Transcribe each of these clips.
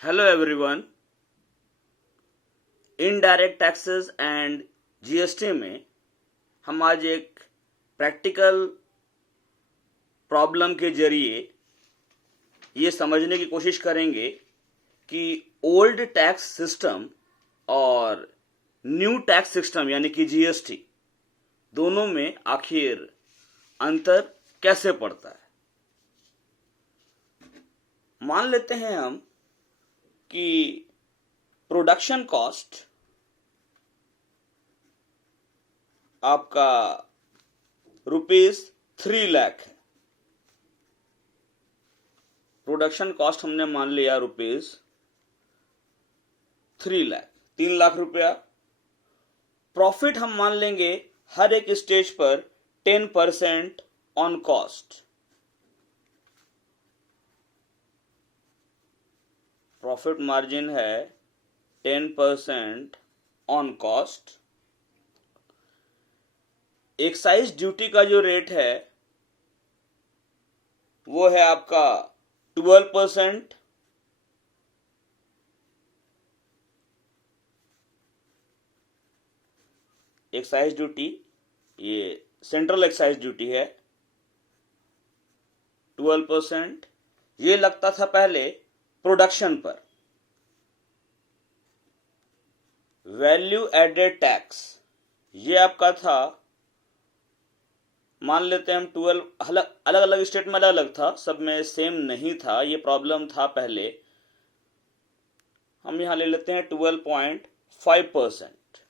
Hello everyone. Indirect taxes and GST में हम आज एक प्रैक्टिकल प्रॉब्लम के जरिए ये समझने की कोशिश करेंगे कि ओल्ड टैक्स सिस्टम और न्यू टैक्स सिस्टम यानी कि जीएसटी दोनों में आखिर अंतर कैसे पड़ता है। मान लेते हैं हम कि प्रोडक्शन कॉस्ट आपका ₹3 लाख है। प्रोडक्शन कॉस्ट हमने मान लिया ₹3 लाख, 3 लाख रुपया। प्रॉफिट हम मान लेंगे हर एक स्टेज पर 10% ऑन कॉस्ट। प्रॉफिट मार्जिन है 10% ऑन कॉस्ट। एक्साइज ड्यूटी का जो रेट है वो है आपका 12%। एक्साइज ड्यूटी, ये सेंट्रल एक्साइज ड्यूटी है 12%। ये लगता था पहले प्रोडक्शन पर। वैल्यू एडेड टैक्स ये आपका था, मान लेते हैं हम 12, अलग अलग स्टेट में अलग अलग था, सब में सेम नहीं था। ये प्रॉब्लम था पहले। हम यहां ले लेते हैं 12.5%।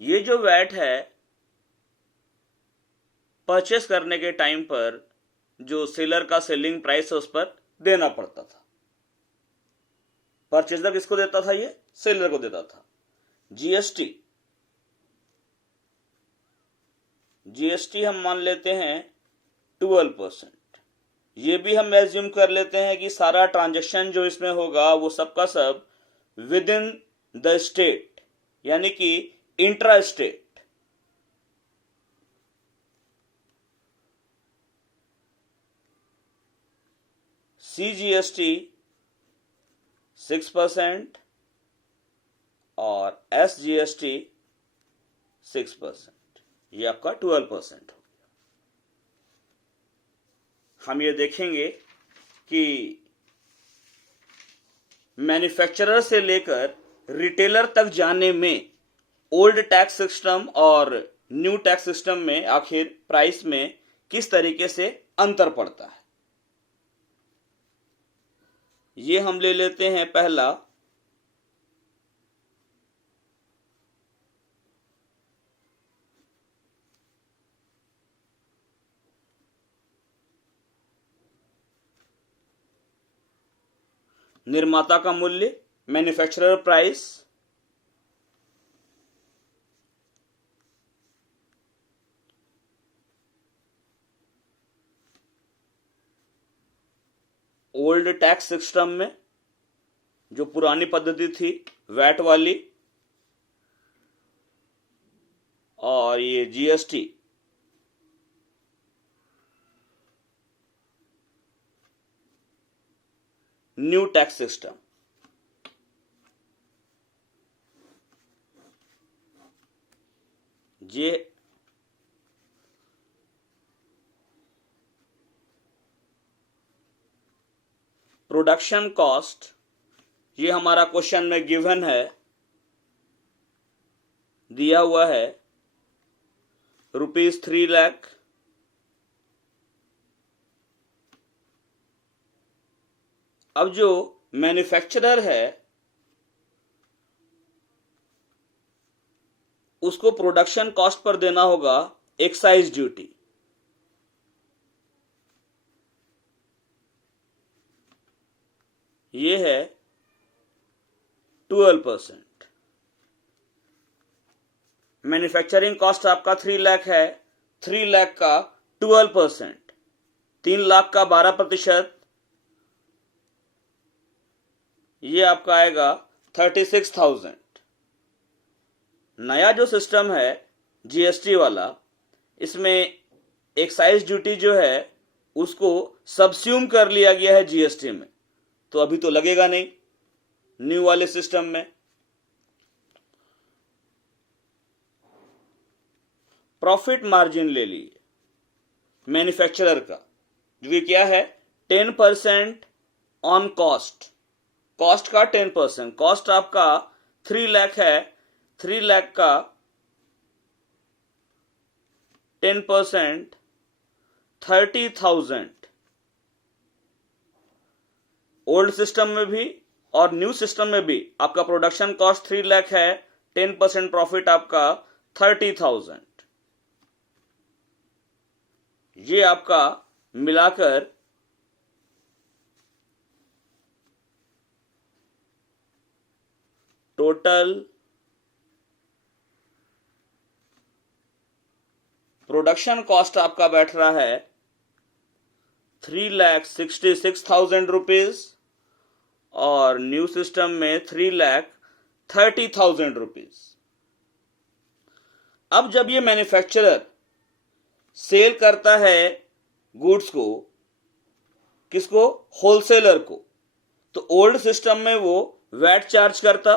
ये जो वैट है परचेस करने के टाइम पर जो सेलर का सेलिंग प्राइस है उस पर देना पड़ता था। परचेजर किसको देता था? ये सेलर को देता था। जीएसटी हम मान लेते हैं 12%। ये भी हम एज्यूम कर लेते हैं कि सारा ट्रांजैक्शन जो इसमें होगा वो सबका सब विद इन द स्टेट यानी कि इंट्रा स्टेट। सीजीएसटी 6% और एसजीएसटी 6%। ये आपका 12% हो गया। हम ये देखेंगे कि मैन्युफैक्चरर से लेकर रिटेलर तक जाने में ओल्ड टैक्स सिस्टम और न्यू टैक्स सिस्टम में आखिर प्राइस में किस तरीके से अंतर पड़ता है। ये हम ले लेते हैं पहला निर्माता का मूल्य, manufacturer price. Old tax system में जो पुरानी पद्धति थी वैट वाली, और ये जीएसटी न्यू टैक्स सिस्टम। ये प्रोडक्शन कॉस्ट, ये हमारा क्वेश्चन में गिवन है, दिया हुआ है ₹3 लाख। अब जो मैन्युफैक्चरर है उसको प्रोडक्शन कॉस्ट पर देना होगा एक्साइज ड्यूटी। ये है 12%। मैन्युफैक्चरिंग कॉस्ट आपका 3 लाख है। 3 लाख का 12%, 3 लाख का 12%, ये आपका आएगा 36,000। नया जो सिस्टम है जीएसटी वाला, इसमें एक्साइज ड्यूटी जो है उसको सबस्यूम कर लिया गया है जीएसटी में। तो अभी तो लगेगा नहीं न्यू वाले सिस्टम में। प्रॉफिट मार्जिन ले लीजिए मैन्युफैक्चरर का, जो कि क्या है 10% ऑन कॉस्ट। कॉस्ट का 10%, कॉस्ट आपका 3 लाख है, 3 लाख का 10% 30,000। ओल्ड सिस्टम में भी और न्यू सिस्टम में भी आपका प्रोडक्शन कॉस्ट 3 लाख है, 10% प्रॉफिट आपका 30,000। ये आपका मिलाकर टोटल प्रोडक्शन कॉस्ट आपका बैठ रहा है 3,66,000 रुपीज और न्यू सिस्टम में 3,30,000 रुपीज। अब जब ये मैन्युफैक्चरर सेल करता है गुड्स को, किसको? होलसेलर को, तो ओल्ड सिस्टम में वो वैट चार्ज करता,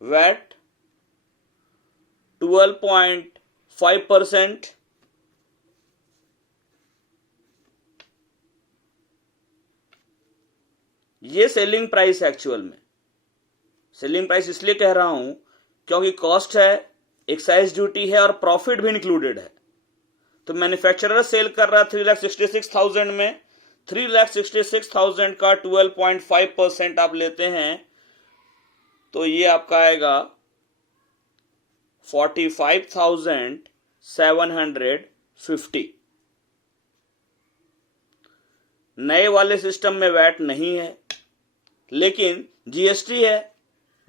वैट 12.5%। ये सेलिंग प्राइस एक्चुअल में, सेलिंग प्राइस इसलिए कह रहा हूं क्योंकि कॉस्ट है, एक्साइज ड्यूटी है और प्रॉफिट भी इंक्लूडेड है। तो मैन्युफैक्चरर सेल कर रहा है 3,66,000 में, 3,66,000 का 12.5% आप लेते हैं तो ये आपका आएगा 45,750। नए वाले सिस्टम में वैट नहीं है, लेकिन जीएसटी है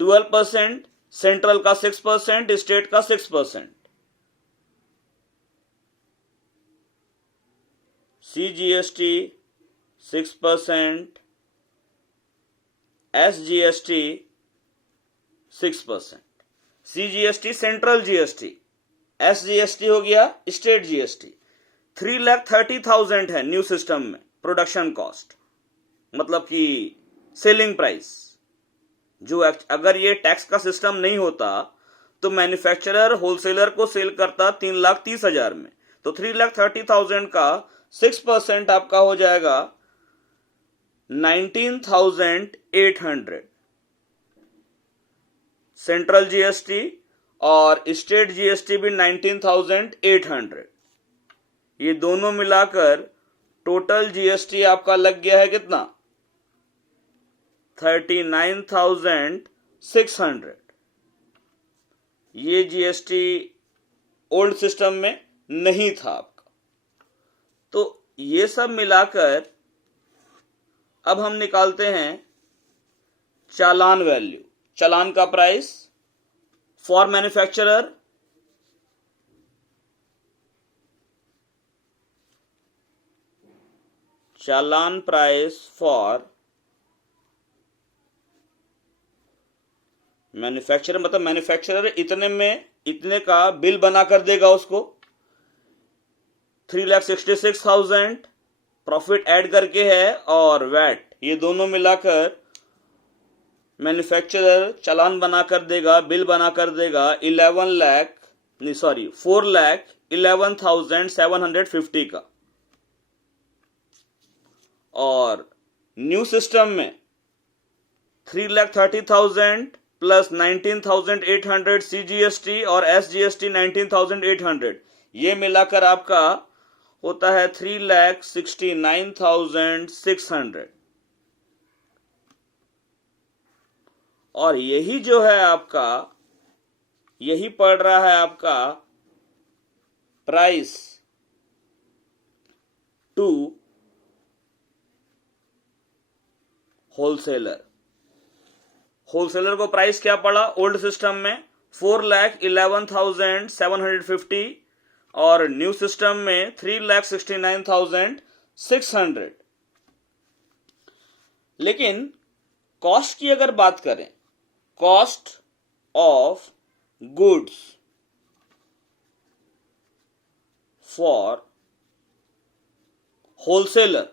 12%, सेंट्रल का 6%, स्टेट का 6%। CGST 6%, SGST 6%। CGST central GST, SGST हो गया स्टेट जीएसटी। 3,30,000 है न्यू सिस्टम में प्रोडक्शन कॉस्ट, मतलब कि सेलिंग प्राइस। जो अगर ये टैक्स का सिस्टम नहीं होता तो मैन्युफैक्चरर होलसेलर को सेल करता 3,30,000 में, तो 3,30,000 का 6% आपका हो जाएगा 19,800। सेंट्रल जीएसटी और स्टेट जीएसटी भी 19,800। ये दोनों मिलाकर टोटल जीएसटी आपका लग गया है कितना? 39,600। ये जीएसटी ओल्ड सिस्टम में नहीं था आपका। तो ये सब मिलाकर अब हम निकालते हैं चालान वैल्यू, चालान का price for manufacturer, challan price for manufacturer, मतलब मैन्युफैक्चरर इतने में इतने का बिल बना कर देगा उसको, 3,66,000 प्रॉफिट ऐड करके है और वैट, ये दोनों मिलाकर मैन्युफैक्चरर चालान बना कर देगा, बिल बना कर देगा 4,11,750 का। और न्यू सिस्टम में 3,30,000 प्लस 19,800 सीजीएसटी और एसजीएसटी 19,800, ये मिलाकर आपका होता है 3,69,600। और यही जो है आपका, यही पड़ रहा है आपका प्राइस टू होलसेलर। होलसेलर को प्राइस क्या पड़ा ओल्ड सिस्टम में? 4,11,750 और न्यू सिस्टम में 3,69,600। लेकिन कॉस्ट की अगर बात करें, cost of goods for wholesaler,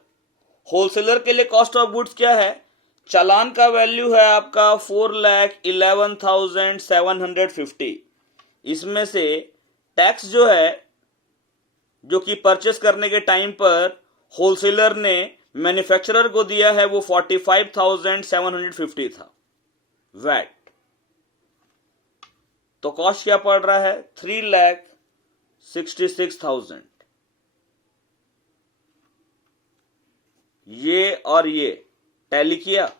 wholesaler के लिए कॉस्ट ऑफ गुड्स क्या है? चालान का वैल्यू है आपका 4,11,750। इसमें से टैक्स जो है, जो कि परचेस करने के टाइम पर होलसेलर ने मैन्युफैक्चरर को दिया है, वो 45,750 था वैट। तो कॉस्ट क्या पड़ रहा है? 3,66,000। ये और ये टैली किया।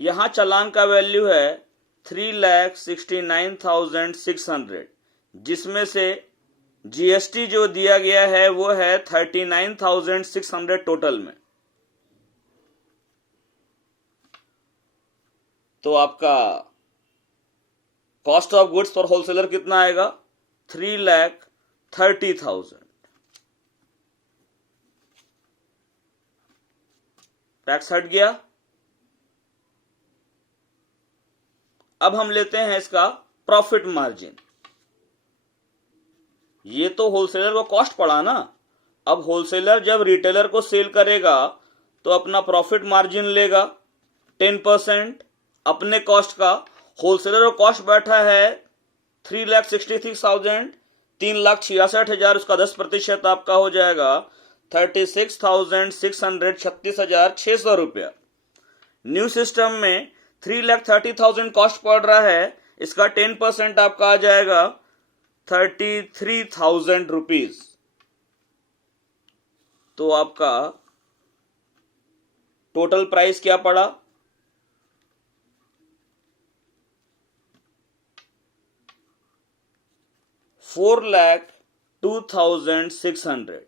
यहां चालान का वैल्यू है 3,69,600, जिसमें से जीएसटी जो दिया गया है वो है 39,600 टोटल में। तो आपका cost of goods for wholesaler कितना आएगा? 3,30,000। टैक्स हट गया। अब हम लेते हैं इसका प्रॉफिट मार्जिन। ये तो होलसेलर को कॉस्ट पड़ा ना। अब होलसेलर जब रिटेलर को सेल करेगा तो अपना प्रॉफिट मार्जिन लेगा 10% अपने कॉस्ट का। होलसेलर को कॉस्ट बैठा है 3,66,000, 3,66,000, उसका 10% आपका हो जाएगा 36,600, 36,600 रुपया। न्यू सिस्टम में 3,30,000 कॉस्ट पड़ रहा है, इसका 10% आपका आ जाएगा 33,000 रुपीज। तो आपका टोटल प्राइस क्या पड़ा? 4,02,600।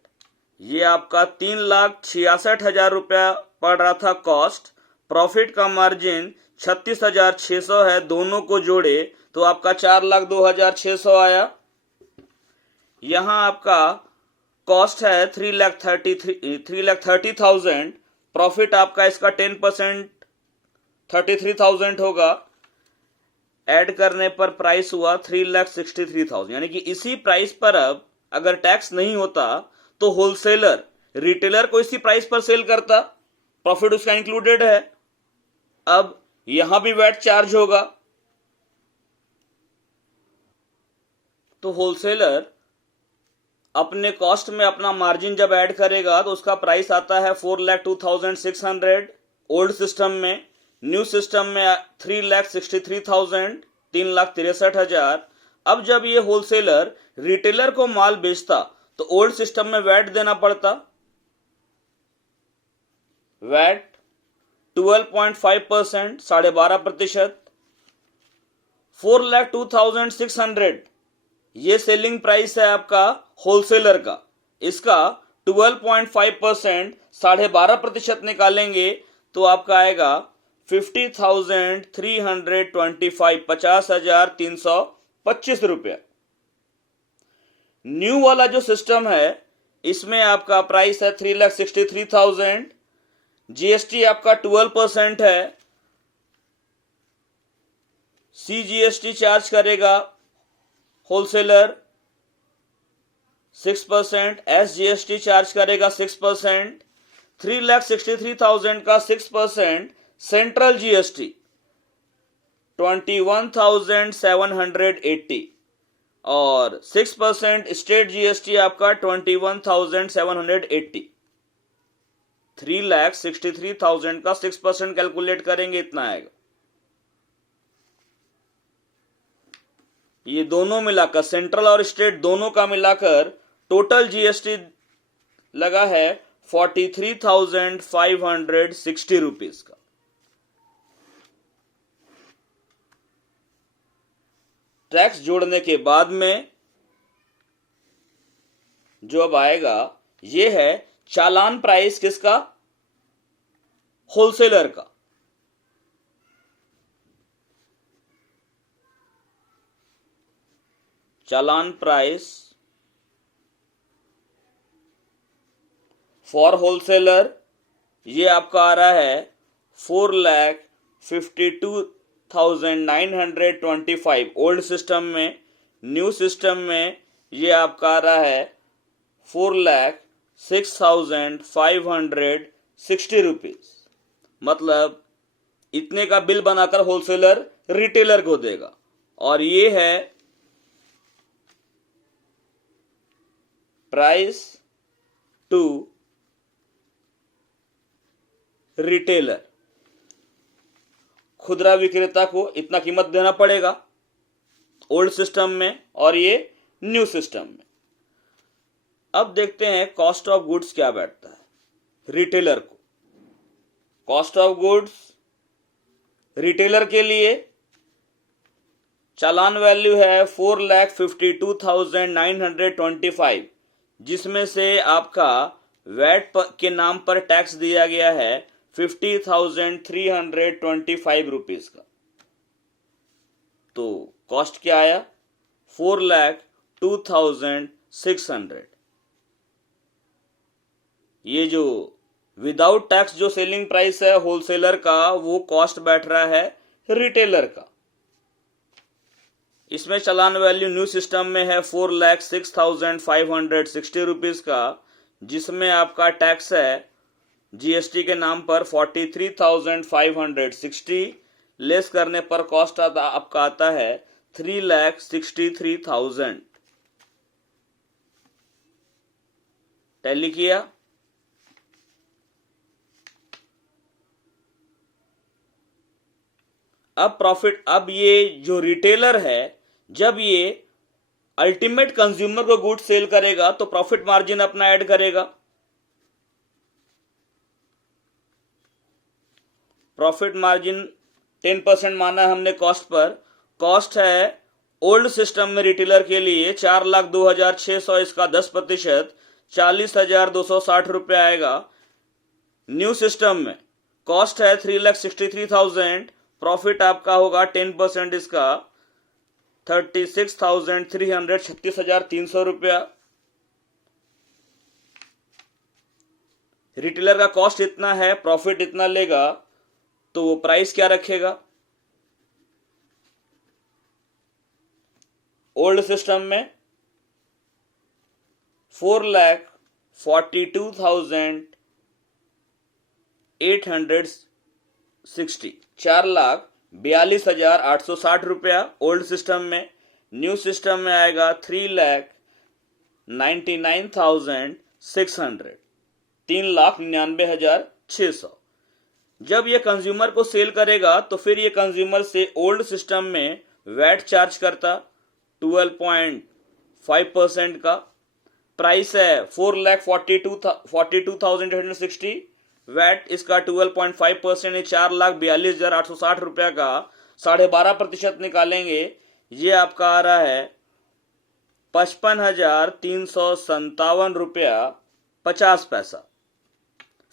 ये आपका 3,66,000 रुपया पड़ रहा था कॉस्ट। प्रॉफिट का मार्जिन 36,600 है। दोनों को जोड़े तो आपका 4,02,600 आया। यहां आपका कॉस्ट है 3,30,000। प्रॉफिट आपका इसका 10% 33,000 होगा। ऐड करने पर प्राइस हुआ 3,63,000। यानी कि इसी प्राइस पर अब अगर टैक्स नहीं होता तो होलसेलर रिटेलर को इसी प्राइस पर सेल करता, प्रॉफिट उसका इंक्लूडेड है। अब यहां भी वैट चार्ज होगा। तो होलसेलर अपने कॉस्ट में अपना मार्जिन जब ऐड करेगा तो उसका प्राइस आता है 4,02,600 ओल्ड सिस्टम में। न्यू सिस्टम में 3,63,000, 3,63,000। अब जब ये होलसेलर रिटेलर को माल बेचता तो ओल्ड सिस्टम में वैट देना पड़ता। वैट 12.5%, 12.5%। 4,02,600 ये सेलिंग प्राइस है आपका होलसेलर का। इसका 12.5%, 12.5% निकालेंगे तो आपका आएगा 50,325, 50,325 रुपया। न्यू वाला जो सिस्टम है इसमें आपका प्राइस है 3,63,000। जीएसटी आपका 12% है। सीजीएसटी चार्ज करेगा होलसेलर 6%, एसजीएसटी चार्ज करेगा 6%। 3,63,000 का 6% सेंट्रल जीएसटी 21,780 और 6% स्टेट जीएसटी आपका 21,780। 3,63,000 का 6% कैलकुलेट करेंगे, इतना आएगा। ये दोनों मिलाकर, सेंट्रल और स्टेट दोनों का मिलाकर टोटल जीएसटी लगा है 43,560 रुपीज का। टैक्स जोड़ने के बाद में जो अब आएगा ये है चालान प्राइस किसका? होलसेलर का। चालान प्राइस फॉर होलसेलर ये आपका आ रहा है 4,52,925 ओल्ड सिस्टम में। न्यू सिस्टम में ये आपका आ रहा है 6,560 रुपीज, मतलब इतने का बिल बनाकर होलसेलर रिटेलर को देगा। और ये है प्राइस टू रिटेलर, खुदरा विक्रेता को इतना कीमत देना पड़ेगा ओल्ड सिस्टम में और ये न्यू सिस्टम में। अब देखते हैं कॉस्ट ऑफ गुड्स क्या बैठता है रिटेलर को। कॉस्ट ऑफ गुड्स रिटेलर के लिए चालान वैल्यू है 4,52,925, जिसमें से आपका वैट के नाम पर टैक्स दिया गया है 50,325 रुपीज का। तो कॉस्ट क्या आया 4,02,600। ये जो विदाउट टैक्स जो सेलिंग प्राइस है होलसेलर का, वो कॉस्ट बैठ रहा है रिटेलर का। इसमें चालान वैल्यू न्यू सिस्टम में है 4,06,560 रुपीज का, जिसमें आपका टैक्स है जीएसटी के नाम पर 43,560, लेस करने पर कॉस्ट आपका आता है 3,63,000। टैली किया। अब प्रॉफिट, अब ये जो रिटेलर है जब ये अल्टीमेट कंज्यूमर को गुड सेल करेगा तो प्रॉफिट मार्जिन अपना ऐड करेगा। प्रॉफिट मार्जिन 10% माना हमने कॉस्ट पर। कॉस्ट है ओल्ड सिस्टम में रिटेलर के लिए 4,02,600, इसका 10% 40,260 रुपये आएगा। न्यू सिस्टम में कॉस्ट है 3,63,000, प्रॉफिट आपका होगा 10% इसका 36,300, 36,300 रुपया। रिटेलर का कॉस्ट इतना है, प्रॉफिट इतना लेगा, तो वो प्राइस क्या रखेगा। ओल्ड सिस्टम में 4,42,860, 4,42,860 रुपया ओल्ड सिस्टम में। न्यू सिस्टम में आएगा 3,99,600, 3,99,600। जब ये कंज्यूमर को सेल करेगा तो फिर ये कंज्यूमर से ओल्ड सिस्टम में वैट चार्ज करता 12.5% का। प्राइस है 4,42,860, वैट इसका 12.5% है 4,42,860 रुपया का 12.5% निकालेंगे, ये आपका आ रहा है 55,357 रुपया 50 पैसा,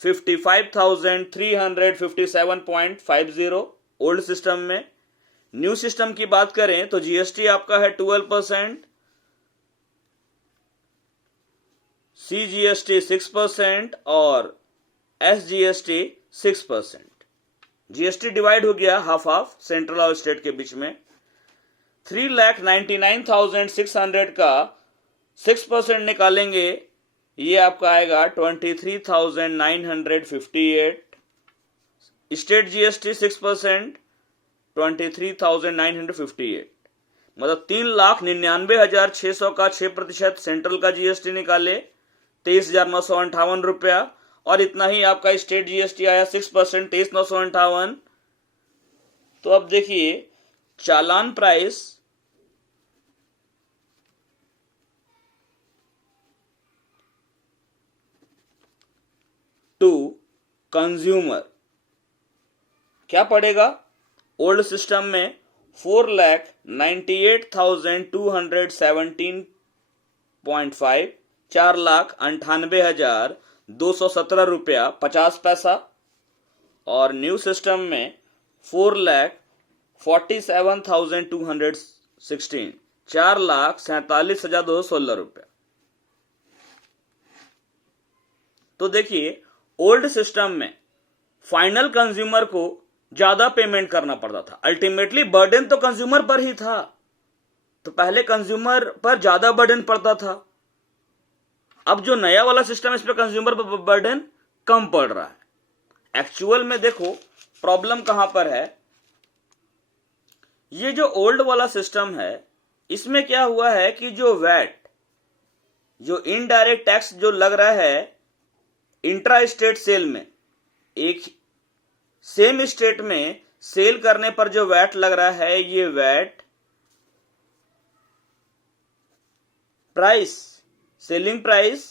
55,357.50 ओल्ड सिस्टम में। न्यू सिस्टम की बात करें तो जीएसटी आपका है 12%, सीजीएसटी 6% और एसजीएसटी 6%। जीएसटी डिवाइड हो गया हाफ हाफ सेंट्रल और स्टेट के बीच में। 3,99,600 का 6% निकालेंगे, ये आपका आएगा 23,958। स्टेट जीएसटी 6%, 23,958, मतलब 3,99,600 का 6% सेंट्रल का जीएसटी निकाले 23,958 रुपया, और इतना ही आपका स्टेट जीएसटी आया 6%, 23,958। तो अब देखिए चालान प्राइस टू कंज्यूमर क्या पड़ेगा। ओल्ड सिस्टम में 4,98,217.5, 4,98,217 रुपया 50 पैसा। और न्यू सिस्टम में 4,47,216, 4,47,216 रुपया। तो देखिए ओल्ड सिस्टम में फाइनल कंज्यूमर को ज्यादा पेमेंट करना पड़ता था, अल्टीमेटली बर्डन तो कंज्यूमर पर ही था, तो पहले कंज्यूमर पर ज्यादा बर्डन पड़ता था। अब जो नया वाला सिस्टम इस पे कंज्यूमर बर्डन कम पड़ रहा है। एक्चुअल में देखो प्रॉब्लम कहां पर है, ये जो ओल्ड वाला सिस्टम है इसमें क्या हुआ है कि जो वैट, जो इनडायरेक्ट टैक्स जो लग रहा है इंट्रा स्टेट सेल में, एक सेम स्टेट में सेल करने पर जो वैट लग रहा है, ये VAT price, selling price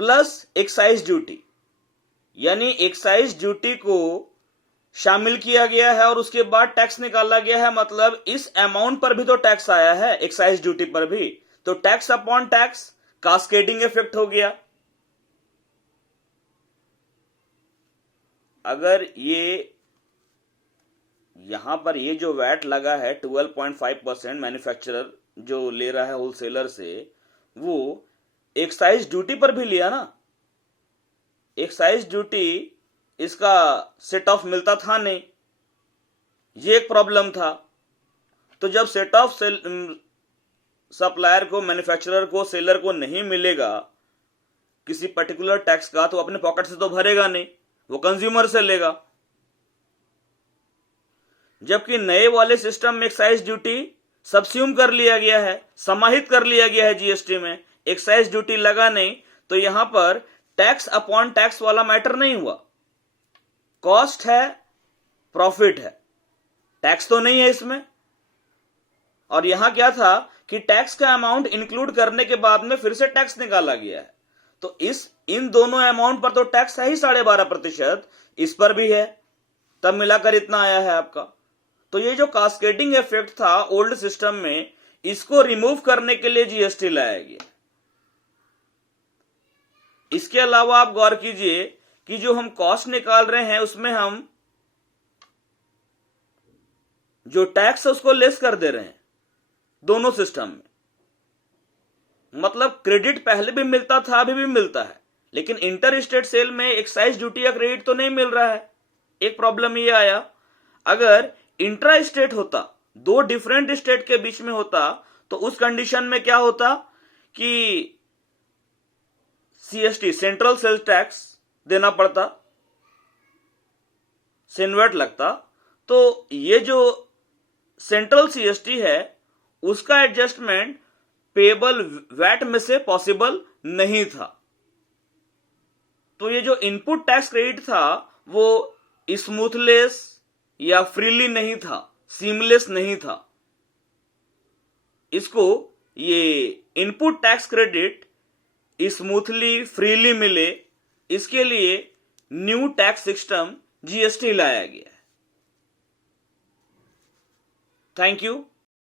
plus excise duty, यानी एक्साइज ड्यूटी को शामिल किया गया है और उसके बाद टैक्स निकाला गया है। मतलब इस अमाउंट पर भी तो टैक्स आया है, एक्साइज ड्यूटी पर भी, तो tax upon tax cascading effect हो गया। अगर ये यहां पर ये जो वैट लगा है 12.5% मैन्युफैक्चरर जो ले रहा है होलसेलर से, वो एक्साइज ड्यूटी पर भी लिया ना। एक्साइज ड्यूटी इसका सेट ऑफ मिलता था नहीं, ये एक प्रॉब्लम था। तो जब सेट ऑफ सप्लायर को, मैन्युफैक्चरर को, सेलर को नहीं मिलेगा किसी पर्टिकुलर टैक्स का, तो अपने पॉकेट से तो भरेगा नहीं, वो कंज्यूमर से लेगा। जबकि नए वाले सिस्टम में एक्साइज ड्यूटी सबस्यूम कर लिया गया है, समाहित कर लिया गया है जीएसटी में, एक्साइज ड्यूटी लगा नहीं, तो यहां पर टैक्स अपॉन टैक्स वाला मैटर नहीं हुआ। कॉस्ट है, प्रॉफिट है, टैक्स तो नहीं है इसमें। और यहां क्या था कि टैक्स का अमाउंट इंक्लूड करने के बाद में फिर से टैक्स निकाला गया है, तो इन दोनों अमाउंट पर तो टैक्स है ही 12.5%, इस पर भी है, तब मिलाकर इतना आया है आपका। तो ये जो कास्केडिंग इफेक्ट था ओल्ड सिस्टम में, इसको रिमूव करने के लिए जीएसटी लाया गया। इसके अलावा आप गौर कीजिए कि जो हम कॉस्ट निकाल रहे हैं उसमें हम जो टैक्स है उसको लेस कर दे रहे हैं दोनों सिस्टम में। मतलब क्रेडिट पहले भी मिलता था, अभी भी मिलता है, लेकिन इंटर स्टेट सेल में एक्साइज ड्यूटी या क्रेडिट तो नहीं मिल रहा है। एक प्रॉब्लम ये आया। अगर इंट्रा स्टेट होता, दो डिफरेंट स्टेट के बीच में होता, तो उस कंडीशन में क्या होता कि सीएसटी, सेंट्रल सेल्स टैक्स देना पड़ता, सिनवेट लगता। तो ये जो सेंट्रल सीएसटी है उसका एडजस्टमेंट पेबल वैट में से पॉसिबल नहीं था। तो ये जो इनपुट टैक्स क्रेडिट था वो स्मूथलेस या फ्रीली नहीं था, सीमलेस नहीं था। इसको ये input tax credit smoothly, freely मिले, इसके लिए न्यू टैक्स सिस्टम जीएसटी लाया गया है। Thank you.